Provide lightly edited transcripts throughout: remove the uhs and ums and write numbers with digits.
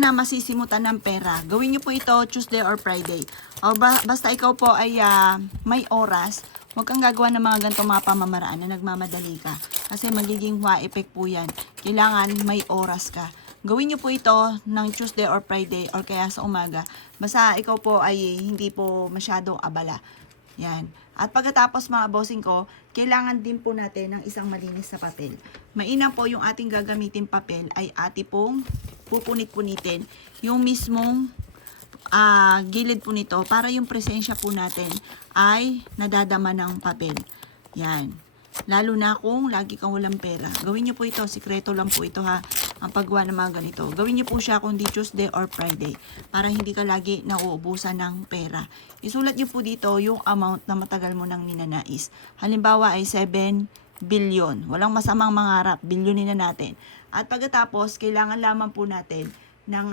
na masisimutan ng pera. Gawin niyo po ito Tuesday or Friday. O basta ikaw po ay may oras, huwag kang gagawa ng mga ganitong mga pamamaraan na nagmamadali ka. Kasi magiging effect po yan. Kailangan may oras ka. Gawin niyo po ito ng Tuesday or Friday or kaya sa umaga. Basta ikaw po ay hindi po masyadong abala. Yan. At pagkatapos mga bossing ko, kailangan din po natin ng isang malinis na papel. Mainam po yung ating gagamitin papel ay ati pong pupunit-punitin yung mismong gilid po nito para yung presensya po natin ay nadadama ng papel. Yan. Lalo na kung lagi kang walang pera. Gawin nyo po ito. Sikreto lang po ito ha. Ang paggawa ng mga ganito. Gawin nyo po siya kung di Tuesday or Friday. Para hindi ka lagi nauubusan ng pera. Isulat nyo po dito yung amount na matagal mo nang ninanais. Halimbawa ay 7 billion. Walang masamang mangarap. Bilyonin na natin. At pagkatapos, kailangan lamang po natin ng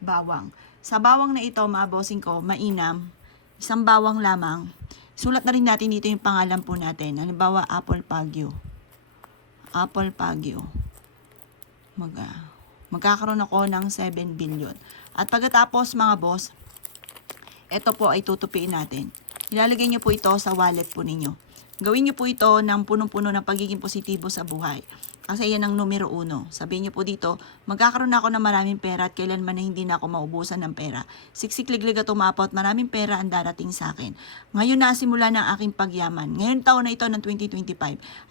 bawang. Sa bawang na ito, mga bossing ko, mainam. Isang bawang lamang. Sulat na rin natin dito yung pangalan po natin. Halimbawa, Apple Pagyo. Apple Pagyo. Magkakaroon ako ng 7 billion. At pagkatapos, mga boss, ito po ay tutupiin natin. Ilalagay nyo po ito sa wallet po ninyo. Gawin nyo po ito ng punong-puno ng pagiging positibo sa buhay. Kasi yan ang numero 1. Sabihin nyo po dito, magkakaroon ako ng maraming pera at kailanman na hindi na ako maubusan ng pera. Siksikliglig at umapot, maraming pera ang darating sa akin. Ngayon na simula ng aking pagyaman. Ngayon taon na ito ng 2025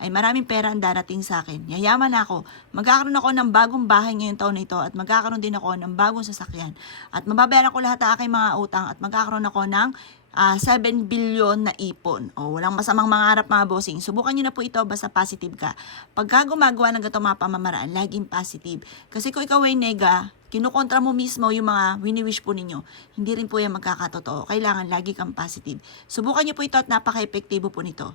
ay maraming pera ang darating sa akin. Yayaman ako. Magkakaroon ako ng bagong bahay ngayon taon na ito at magkakaroon din ako ng bagong sasakyan. At mababayaran ko lahat ng aking mga utang at magkakaroon ako ng 7 billion na ipon. O, walang masamang mangarap mga bossing. Subukan nyo na po ito basta positive ka. Pagka gumagawa ng ganitong mga pamamaraan, laging positive. Kasi kung ikaw ay nega, kinukontra mo mismo yung mga wini-wish po ninyo. Hindi rin po yan magkakatotoo. Kailangan lagi kang positive. Subukan nyo po ito at napaka-epektibo po nito.